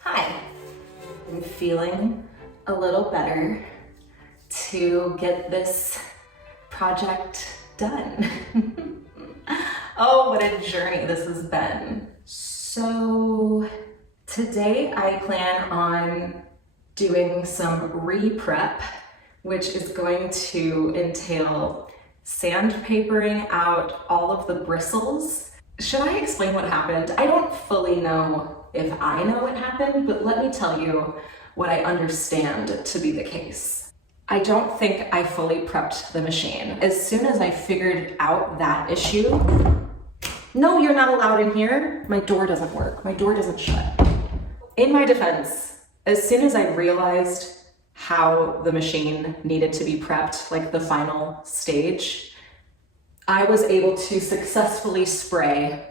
Hi, I'm feeling a little better to get this project done. Oh, what a journey this has been. So today I plan on doing some re-prep, which is going to entail sandpapering out all of the bristles. Should I explain what happened? I don't fully know if I know what happened, but let me tell you what I understand to be the case. I don't think I fully prepped the machine. As soon as I figured out that issue, no, you're not allowed in here. My door doesn't work. My door doesn't shut. In my defense, as soon as I realized how the machine needed to be prepped, like the final stage, I was able to successfully spray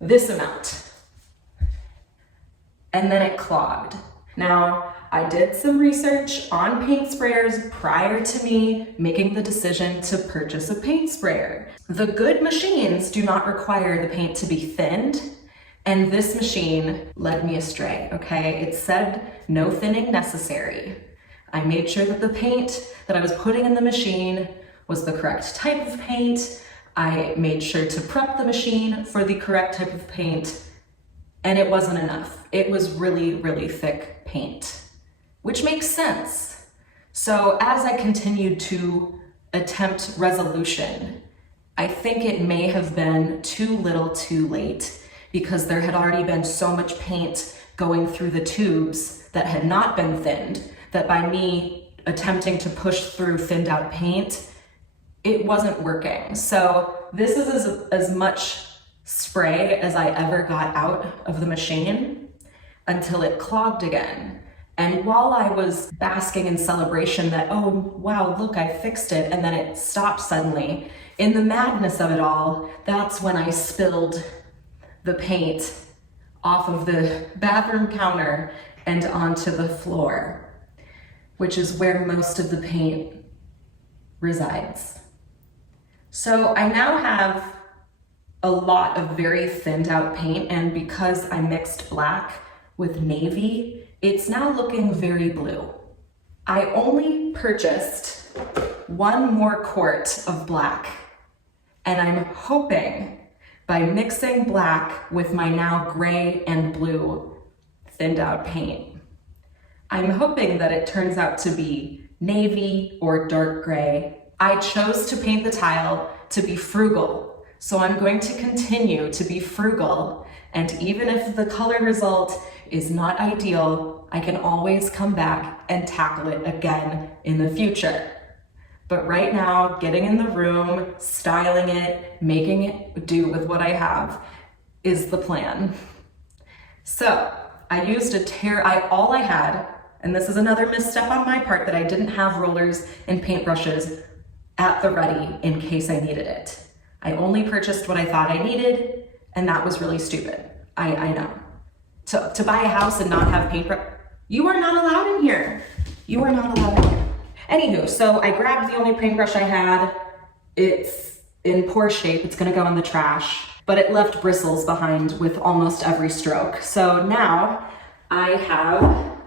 this amount. And then it clogged. Now, I did some research on paint sprayers prior to me making the decision to purchase a paint sprayer. The good machines do not require the paint to be thinned, and this machine led me astray, okay? It said no thinning necessary. I made sure that the paint that I was putting in the machine was the correct type of paint. I made sure to prep the machine for the correct type of paint, and it wasn't enough. It was really, really thick paint, which makes sense. So as I continued to attempt resolution, I think it may have been too little too late, because there had already been so much paint going through the tubes that had not been thinned, that by me attempting to push through thinned out paint, it wasn't working. So this is as much spray as I ever got out of the machine until it clogged again. And while I was basking in celebration that, oh, wow, look, I fixed it, and then it stopped suddenly, in the madness of it all, that's when I spilled the paint off of the bathroom counter and onto the floor, which is where most of the paint resides. So I now have a lot of very thinned out paint, and because I mixed black with navy, it's now looking very blue. I only purchased one more quart of black, and I'm hoping by mixing black with my now gray and blue thinned out paint, I'm hoping that it turns out to be navy or dark gray. I chose to paint the tile to be frugal, so I'm going to continue to be frugal, and even if the color result is not ideal, I can always come back and tackle it again in the future. But right now, getting in the room, styling it, making it do with what I have is the plan. So I used all I had, and this is another misstep on my part, that I didn't have rollers and paintbrushes at the ready in case I needed it. I only purchased what I thought I needed, and that was really stupid. I know. To buy a house and not have paintbrush, you are not allowed in here. You are not allowed in here. Anywho, so I grabbed the only paintbrush I had. It's in poor shape, it's gonna go in the trash, but it left bristles behind with almost every stroke. So now I have,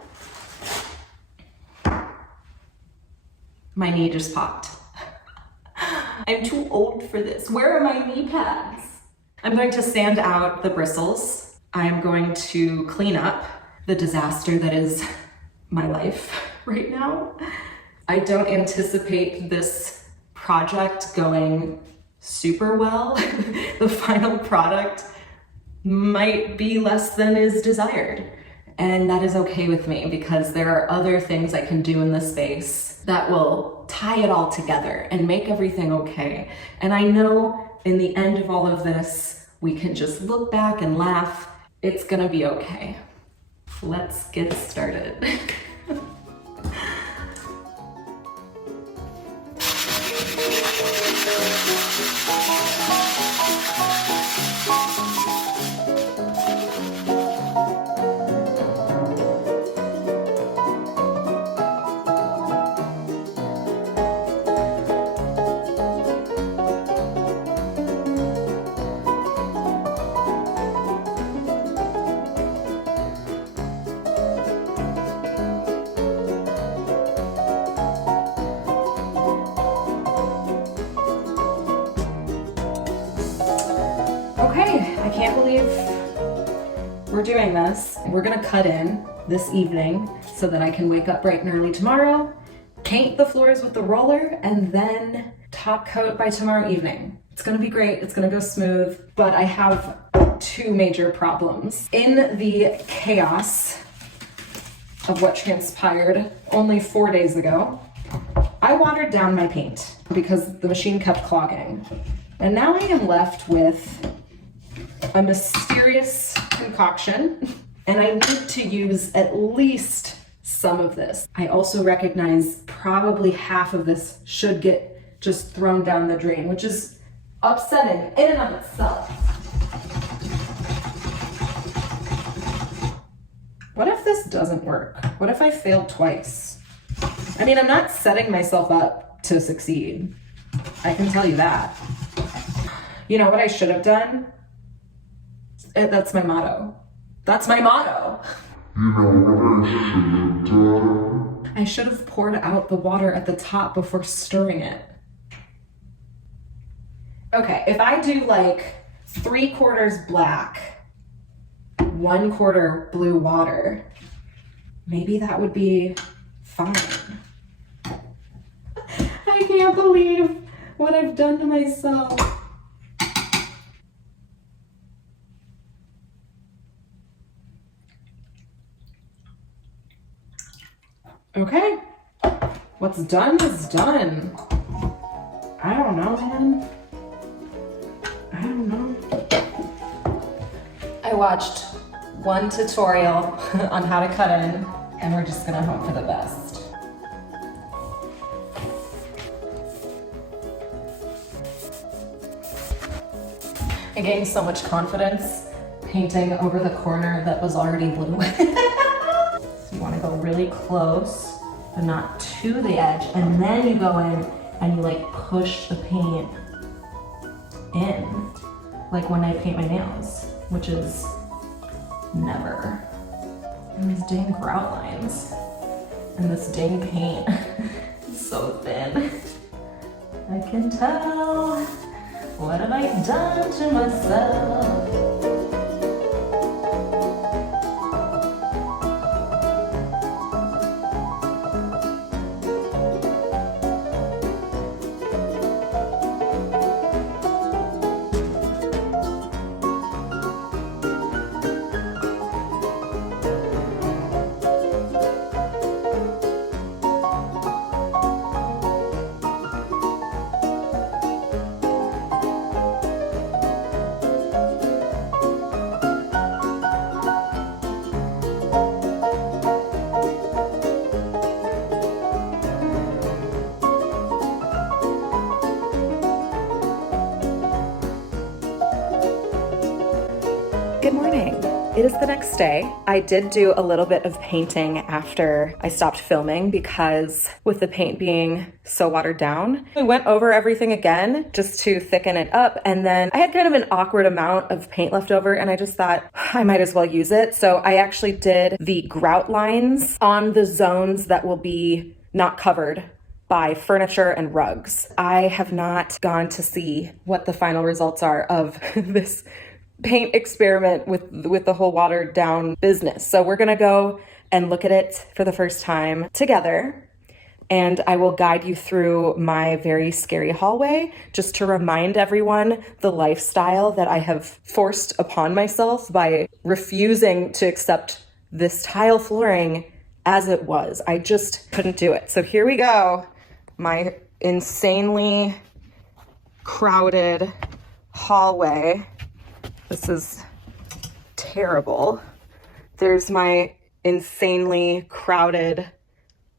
my knee just popped. I'm too old for this. Where are my knee pads? I'm going to sand out the bristles. I am going to clean up the disaster that is my life right now. I don't anticipate this project going super well. The final product might be less than is desired. And that is okay with me, because there are other things I can do in this space that will tie it all together and make everything okay. And I know in the end of all of this, we can just look back and laugh. It's gonna be okay. Let's get started. Okay, I can't believe we're doing this. We're gonna cut in this evening so that I can wake up bright and early tomorrow, paint the floors with the roller, and then top coat by tomorrow evening. It's gonna be great, it's gonna go smooth, but I have two major problems. In the chaos of what transpired only 4 days ago, I watered down my paint because the machine kept clogging. And now I am left with a mysterious concoction, and I need to use at least some of this. I also recognize probably half of this should get just thrown down the drain, which is upsetting in and of itself. What if this doesn't work? What if I failed twice? I mean, I'm not setting myself up to succeed. I can tell you that. You know what I should have done? That's my motto. That's my motto. You know what I should have done? I should have poured out the water at the top before stirring it. Okay, if I do like 3/4 black, 1/4 blue water, maybe that would be fine. I can't believe what I've done to myself. Okay, what's done is done. I don't know, man. I don't know. I watched one tutorial on how to cut in, and we're just gonna hope for the best. I gained so much confidence painting over the corner that was already blue. So you wanna go really close, but not to the edge, and then you go in and you like push the paint in, like when I paint my nails, which is never. And these dang grout lines, and this dang paint is so thin. I can tell. What have I done to myself? Good morning. It is the next day. I did do a little bit of painting after I stopped filming because with the paint being so watered down, I went over everything again just to thicken it up. And then I had kind of an awkward amount of paint left over and I just thought I might as well use it. So I actually did the grout lines on the zones that will be not covered by furniture and rugs. I have not gone to see what the final results are of this paint experiment with the whole watered down business. So we're gonna go and look at it for the first time together. And I will guide you through my very scary hallway just to remind everyone the lifestyle that I have forced upon myself by refusing to accept this tile flooring as it was. I just couldn't do it. So here we go. My insanely crowded hallway. This is terrible. There's my insanely crowded,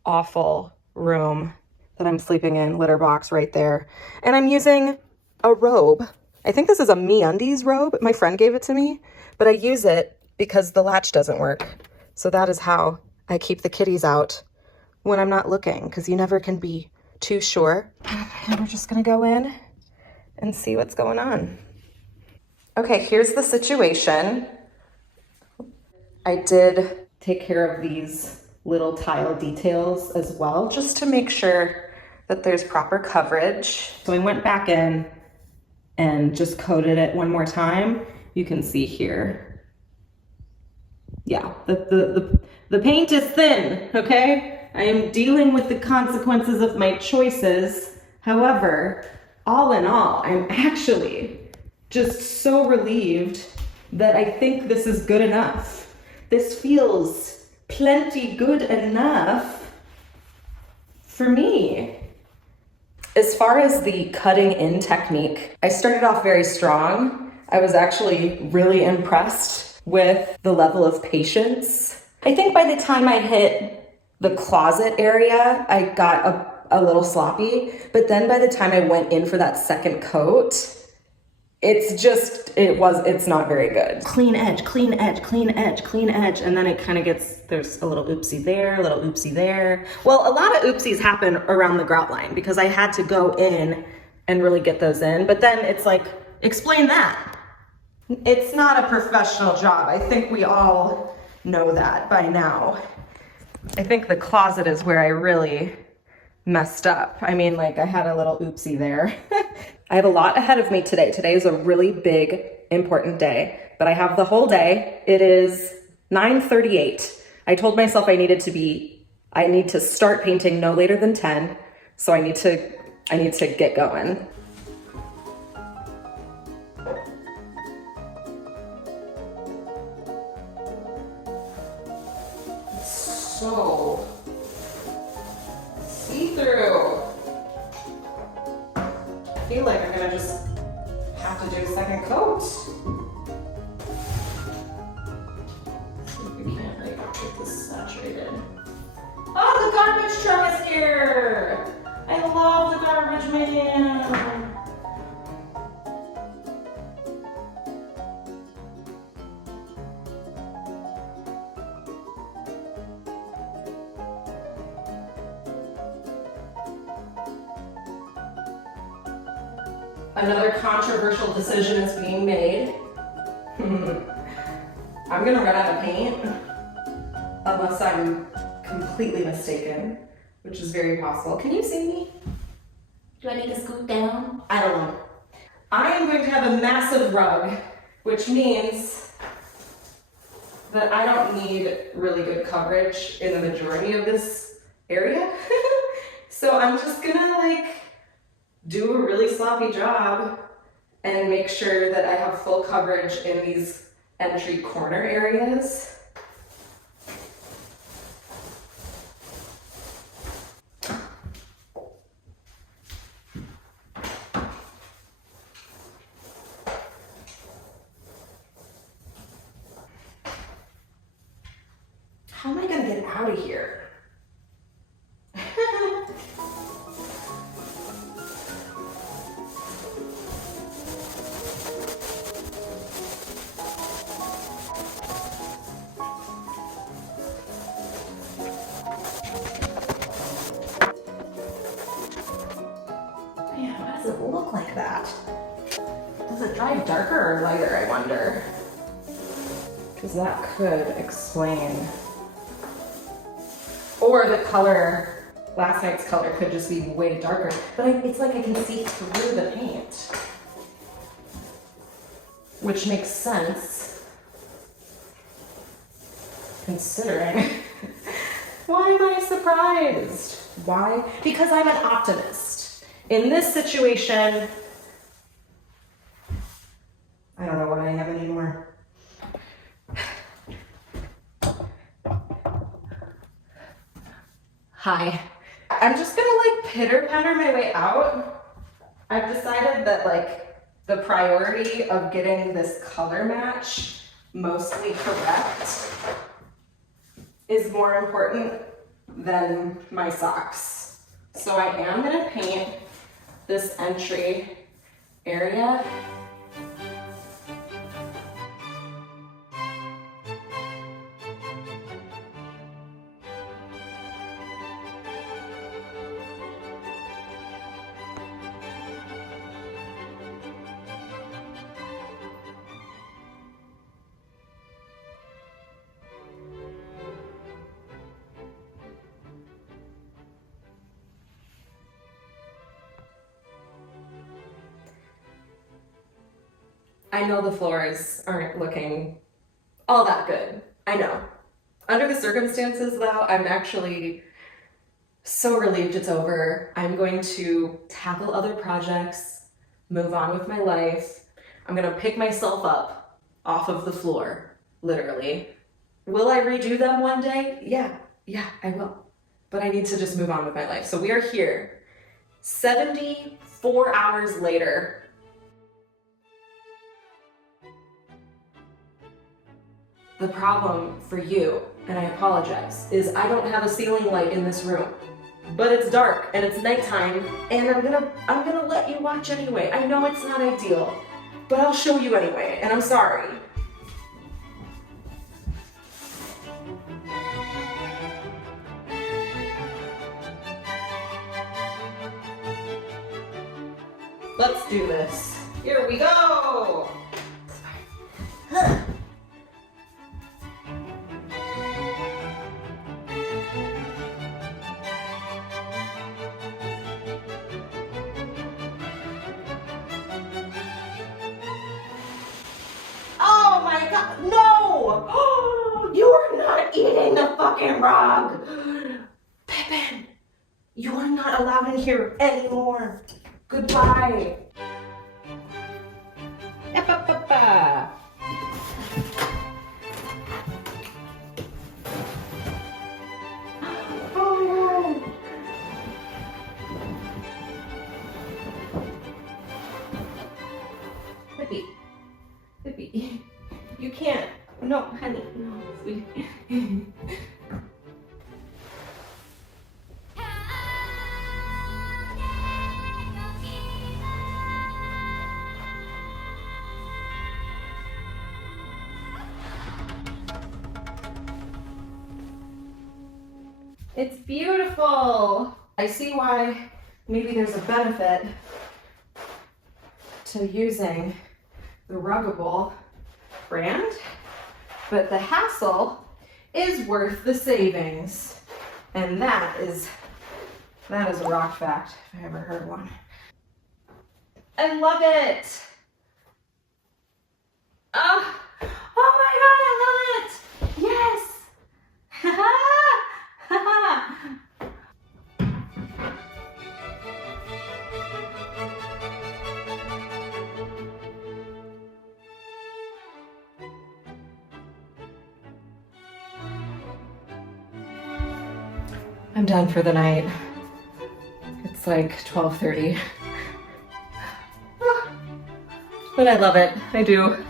awful room that I'm sleeping in, litter box right there. And I'm using a robe. I think this is a MeUndies robe. My friend gave it to me, but I use it because the latch doesn't work. So that is how I keep the kitties out when I'm not looking, because you never can be too sure. And we're just gonna go in and see what's going on. Okay, here's the situation. I did take care of these little tile details as well, just to make sure that there's proper coverage. So I went back in and just coated it one more time, you can see here. Yeah, the paint is thin, okay? I am dealing with the consequences of my choices. However, all in all, I'm actually just so relieved that I think this is good enough. This feels plenty good enough for me. As far as the cutting in technique, I started off very strong. I was actually really impressed with the level of patience. I think by the time I hit the closet area, I got a little sloppy, but then by the time I went in for that second coat, it's not very good. Clean edge, clean edge, clean edge, clean edge. And then it kind of gets, there's a little oopsie there, a little oopsie there. Well, a lot of oopsies happen around the grout line because I had to go in and really get those in. But then it's like, explain that. It's not a professional job. I think we all know that by now. I think the closet is where I really messed up. I mean, like I had a little oopsie there. I have a lot ahead of me today. Today is a really big, important day, but I have the whole day. It is 9:38. I told myself I need to start painting no later than 10. So I need to get going. So see-through. I feel like I'm gonna just have to do a second coat. See if we can't like get this saturated. Oh, the garbage truck is here! I love the garbage man. Another controversial decision is being made. I'm gonna run out of paint, unless I'm completely mistaken, which is very possible. Can you see me? Do I need to scoot down? I don't know. I am going to have a massive rug, which means that I don't need really good coverage in the majority of this area. So I'm just gonna like do a really sloppy job and make sure that I have full coverage in these entry corner areas. How am I gonna get out of here? Man, why does it look like that? Does it dry darker or lighter, I wonder? Because that could explain. Or the color, last night's color could just be way darker. But it's like I can see through the paint. Which makes sense, considering. Why am I surprised? Why? Because I'm an optimist. In this situation, I don't know what I am anymore. Hi. I'm just gonna like pitter patter my way out. I've decided that like the priority of getting this color match mostly correct is more important than my socks. So I am gonna paint this entry area. I know the floors aren't looking all that good. I know. Under the circumstances though, I'm actually so relieved it's over. I'm going to tackle other projects, move on with my life. I'm gonna pick myself up off of the floor, literally. Will I redo them one day? Yeah, I will. But I need to just move on with my life. So we are here, 74 hours later. The problem for you, and I apologize, is I don't have a ceiling light in this room. But it's dark and it's nighttime, and I'm gonna let you watch anyway. I know it's not ideal, but I'll show you anyway, and I'm sorry. Let's do this. Here we go! Oh my god, no! You are not eating the fucking rug! Pippin, you are not allowed in here anymore. Goodbye. Eppa. Oh my god. Pippi, you can't. No, honey, no, sweetie. It's beautiful. I see why maybe there's a benefit to using the Ruggable brand, but the hassle is worth the savings. And that is a rock fact, if I ever heard one. I love it. Oh my god, I love it. Yes. I'm done for the night. It's like 12:30. But I love it. I do.